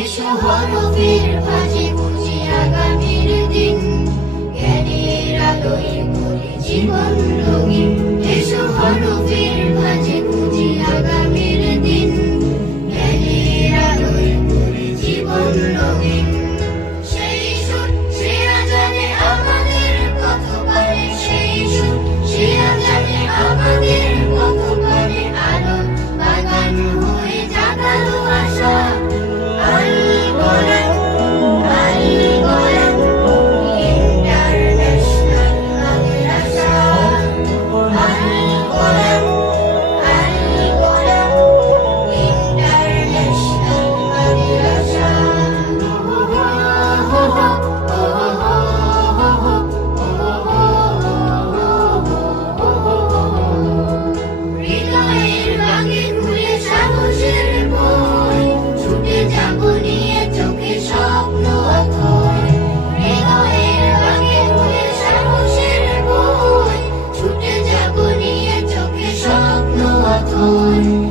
এসো হরফের মাঝে বুঝি আগামীর দিন। জ্ঞানের আলোয় জীবন রঙিন। এসো হরফের on.